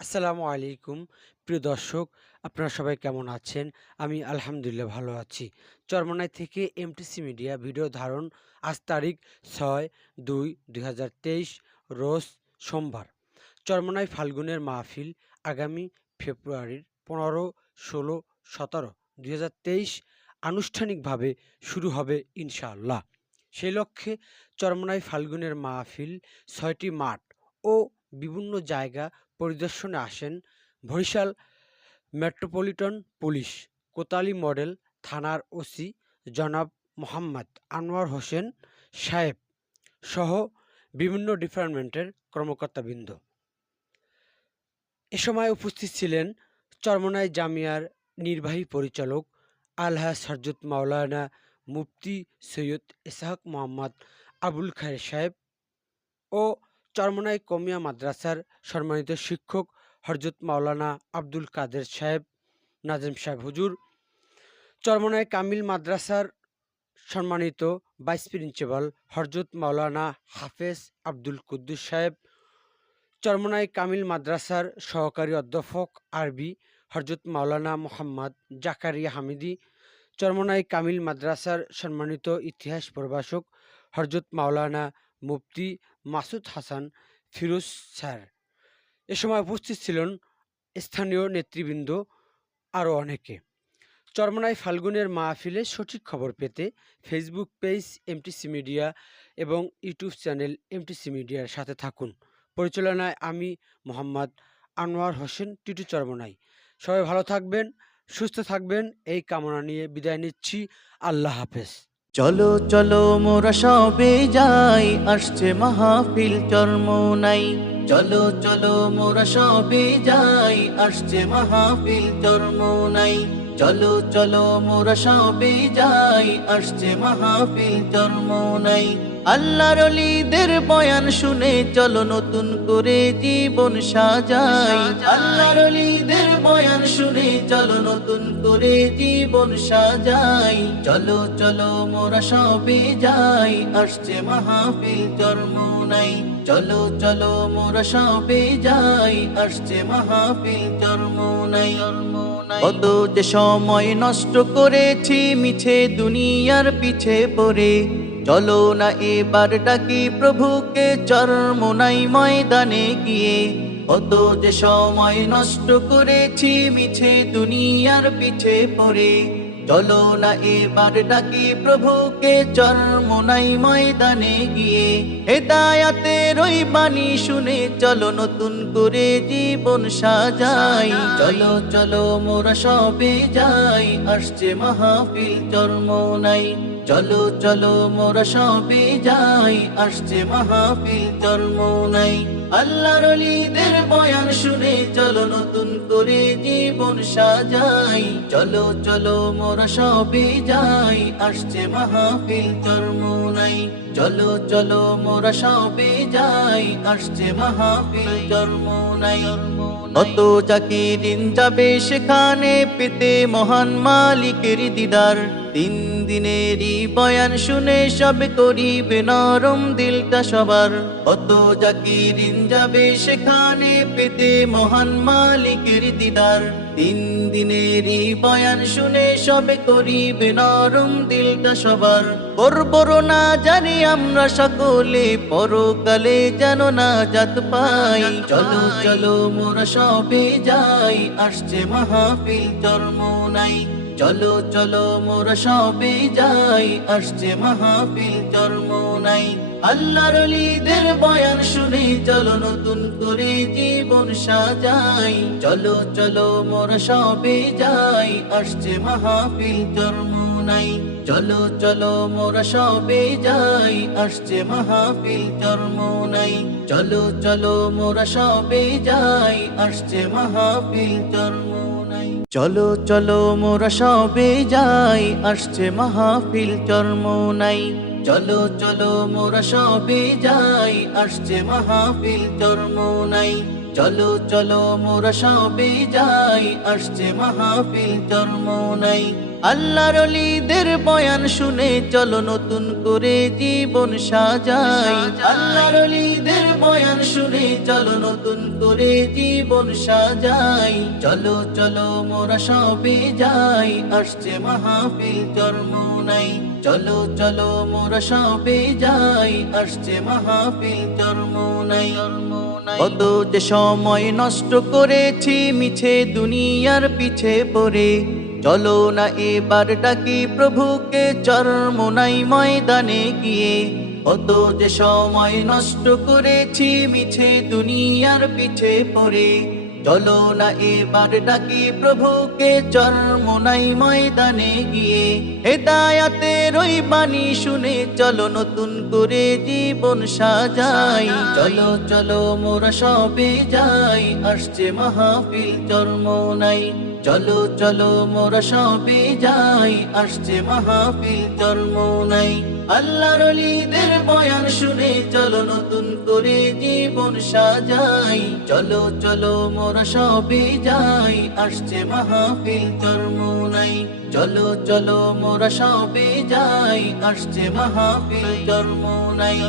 আসসালামু আলাইকুম। প্রিয় দর্শক, আপনারা সবাই কেমন আছেন? আমি আলহামদুলিল্লাহ ভালো আছি। চরমনাই থেকে এমটিসি মিডিয়া ভিডিও ধারণ আজ তারিখ ছয় দুই দুই রোজ সোমবার। চরমনাই ফাল্গুনের মাহফিল আগামী ফেব্রুয়ারির পনেরো, ষোলো, সতেরো, দুই আনুষ্ঠানিকভাবে শুরু হবে ইনশাআল্লাহ। সেই লক্ষ্যে চরমনাই ফাল্গুনের মাহফিল ছয়টি মাঠ ও বিভিন্ন জায়গা পরিদর্শনে আসেন Barishal metropolitan police. Kotwali model থানার ওসি জনাব মোহাম্মদ আনোয়ার হোসেন সাহেব সহ বিভিন্ন ডিপার্টমেন্টের কর্মকর্তাবৃন্দ। এ সময় উপস্থিত ছিলেন চরমনাই জামিয়ার নির্বাহী পরিচালক আলহাজ হরজত মাওলানা মুফতি সৈয়দ ইসাহাক মোহাম্মদ আবুল খায়ের সাহেব ও চরমনাই কমিয়া মাদ্রাসার সম্মানিত শিক্ষক হরজত মাওলানা আব্দুল কাদের সাহেব, নাজিম সাহেব হুজুর, চরমনাই কামিল মাদ্রাসার সম্মানিত ভাইস প্রিন্সিপাল হরজত মাওলানা হাফেজ আব্দুল কুদ্দুস সাহেব, চরমনাই কামিল মাদ্রাসার সহকারী অধ্যাপক আরবি হরজত মাওলানা মোহাম্মদ জাকারিয়া হামিদি, চরমনাই কামিল মাদ্রাসার সম্মানিত ইতিহাস প্রভাষক হরজত মাওলানা মুফতি মাসুদ হাসান ফিরোজ স্যার। এ সময় উপস্থিত ছিলেন স্থানীয় নেতৃবৃন্দ আরও অনেকে। চরমনাই ফাল্গুনের মাহফিলে সঠিক খবর পেতে ফেসবুক পেজ এমটিসি মিডিয়া এবং ইউটিউব চ্যানেল এমটিসি মিডিয়ার সাথে থাকুন। পরিচালনায় আমি মোহাম্মদ আনোয়ার হোসেন, টিটু চরমনাই। সবাই ভালো থাকবেন, সুস্থ থাকবেন, এই কামনা নিয়ে বিদায় নিচ্ছি। আল্লাহ হাফেজ। চলো চলো, মোরা সবে যাই, আসছে মাহফিল নাই। চলো চলো, মোরা সবে যাই, আসছে মাহফিল নাই। চলো চলো, মোরা সবে যাই, আসছে মাহফিল চরমোনাই আল্লাহর অলিদের বয়ান শুনে চলো নতুন করে জীবন সাজাই। আল্লাহর অলিদের বয়ান শুনে চলো নতুন করে জীবন সাজাই। চলো চলো, মোরা সবে যাই, আসছে মাহফিল, জন্ম নাই। চলো চলো, মোরা সবে যাই, আসছে মাহফিল, জন্ম নাই। কত যে সময় নষ্ট করেছি, মিছে দুনিয়ার পিছে পড়ে। চলো না এবার ডাকি প্রভুকে চরমোনাই ময়দানে গিয়ে। কত যে সময় নষ্ট করেছি, মিছে দুনিয়ার পিছে পড়ে। চলো না এবার ডাকি প্রভুকে চরমোনাই ময়দানে গিয়ে। হেদায়াতের ওই বাণী শুনে চলো নতুন করে জীবন সাজাই। চলো চলো মোরা সবে যাই, আসছে মাহফিল চরমোনাই চলো চলো, মোরা সবে যাই। আসছে মাহফিল চরমোনাই আল্লাহর অলিদের বয়ান শুনে চলো, নতুন করে জীবন সাজাই। চলো চলো, মোরা সবে যাই। আসছে মাহফিল নাই। চলো চলো, মোরা সবে যাই। আসছে মাহফিল চরমোনাই কত চাকিরিন যাবে সেখানে পেতে মহান মালিকের দিদার। তিন দিনেরই বয়ান শুনে সব করিবে, নরম দিলটা সবার। কত জাকিরিন যাবে, সেখানে পেতে মহান মালিকের দিদার। তিন দিনেরই বয়ান শুনে সব করিবে নরম দিলটা সবার। করবর না জানি আমরা সকলে পরকালে যেন না যাত পাই। চলো চলো মোরা সবে যাই আসছে মাহফিল চরমোনাই চলো চলো মোরা সবে যাই আসছে মাহফিল চরমোনাই আল্লাহর অলিদের বয়ান শুনে চলো নতুন করে জীবন সাজাই। চলো চলো, মোরা সবে যাই। আসছে মাহফিল চরমোনাই চলো চলো, মোরা সবে যাই। আসছে মাহফিল চরমোনাই চলো চলো, মোরা সবে যাই। আসছে মাহফিল চরমোনাই চলো চলো, মোরা সবে যাই। আসছে মাহফিল চরমোনাই চলো চলো, মোরা সবে যাই। আসছে মাহফিল চরমোনাই চলো চলো, মোরা সবে যাই। আসছে মাহফিল চরমোনাই আল্লাহর অলিদের বয়ান শুনে চলো নতুন করে জীবন সাজাই। আল্লাহর অলিদের বয়ান শুনে চলো, নতুন করে জীবন সাজাই। চলো চলো, মোরা সবে যাই। আসছে মাহফিল, জন্ম নাই। চলো চলো, মোরা সবে যাই। আসছে মাহফিল, জন্ম নাই। কত যে সময় নষ্ট করেছি, মিছে দুনিয়ার পিছে পড়ে। চলো না এবার ডাকি প্রভুকে, চর্ম নাই ময়দানে গিয়ে। কত যে সময় নষ্ট করেছি, মিছে দুনিয়ার পিছে পড়ে। চলো না এবার ডাকি প্রভুকে, চর্ম নাই ময়দানে গিয়ে। হেদায়াতের ওই বাণী শুনে চলো নতুন করে জীবন সাজাই। চলো চলো মোরা সবে যাই, আসছে মাহফিল, চর্ম নাই চলো চলো, মোরা সবে যাই। আসছে মাহফিল চর্ম নাই। আল্লাহর অলিদের বয়ান শুনে চলো, নতুন করে জীবন সাজাই। চলো চলো, মোরা সবে যাই। আসছে মাহফিল চর্ম নাই। চলো চলো, মোরা সবে যাই। আসছে মাহফিল চর্ম নাই।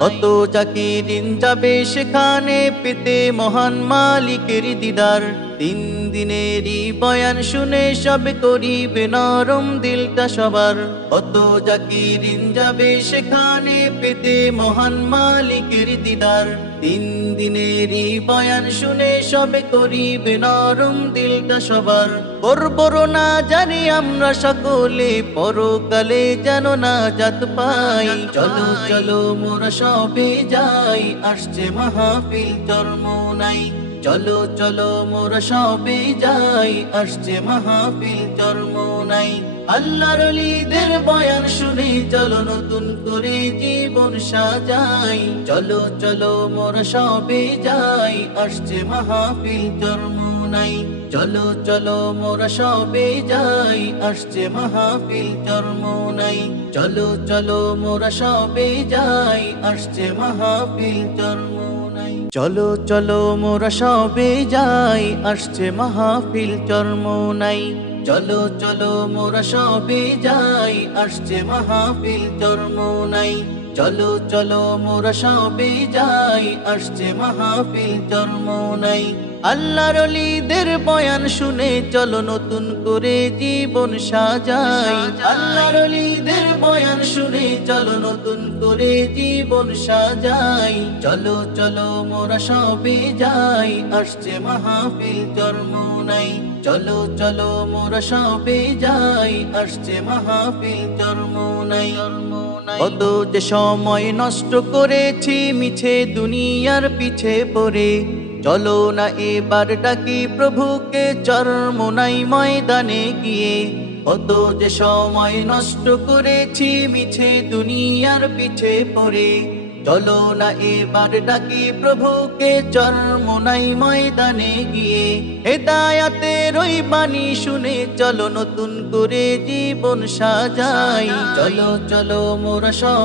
কত চাকিরিন যাবে সেখানে পেতে মহান মালিকের দিদার। তিন দিনেরই বয়ান শুনে সব করিবে নরম দিলটা সবার। অত জাকিরিন যাবে সেখানে পেতে মহান মালিকের দিদার। তিন দিনেরই বয়ান শুনে সবে করিবে নরম দিলটা সবার। করবর না জানি আমরা সকলে পরকালে যেন না জাত পাই। চলো চলো মোরা সবে যাই আসছে মাহফিল জন্ম নাই। চলো চলো, মোরা সবে যাই। আসছে মাহফিল জন্ম নাই। আল্লাহর অলিদের বয়ান শুনে চলো, নতুন করে জীবন সাজাই। চলো চলো, মোরা সবে যাই। আসছে মাহফিল জন্ম নাই। চলো চলো, মোরা সবে যাই। আসছে মাহফিল জন্ম নাই। চলো চলো, মোরা সবে যাই। আসছে মাহফিল নাই চলো চলো মোরা সবে যাই আসছে মাহফিল জন্ম নাই চলো চলো মোরা সবে যাই আসছে মাহফিল জন্ম নাই চলো চলো মোরা সবে যাই আসছে মাহফিল জন্ম নাই আল্লাহর অলিদের বয়ান শুনে চলো নতুন করে জীবন সাজাই। আল্লাহর শুনে চলো নতুন করে জীবন সাজাই। চলো চলো, মোরা সবে যাই। আসছে মাহফিল, জন্ম নাই। চলো চলো, মোরা সবে যাই। আসছে মাহফিল, জন্ম নাই। কত যে সময় নষ্ট করেছি, মিছে দুনিয়ার পিছে পড়ে। চলো না এবার ডাকি প্রভুকে, চর্ম নাই ময়দানে গিয়ে। কত যে সময় নষ্ট করেছি মিছে দুনিয়ার পিছে পড়ে। চলো না এবার ডাকি প্রভুকে চর্ম নাই ময়দানে গিয়ে। হেদায়াতের ওই বাণী শুনে চলো নতুন করে জীবন সাজাই। চলো চলো মোরা সব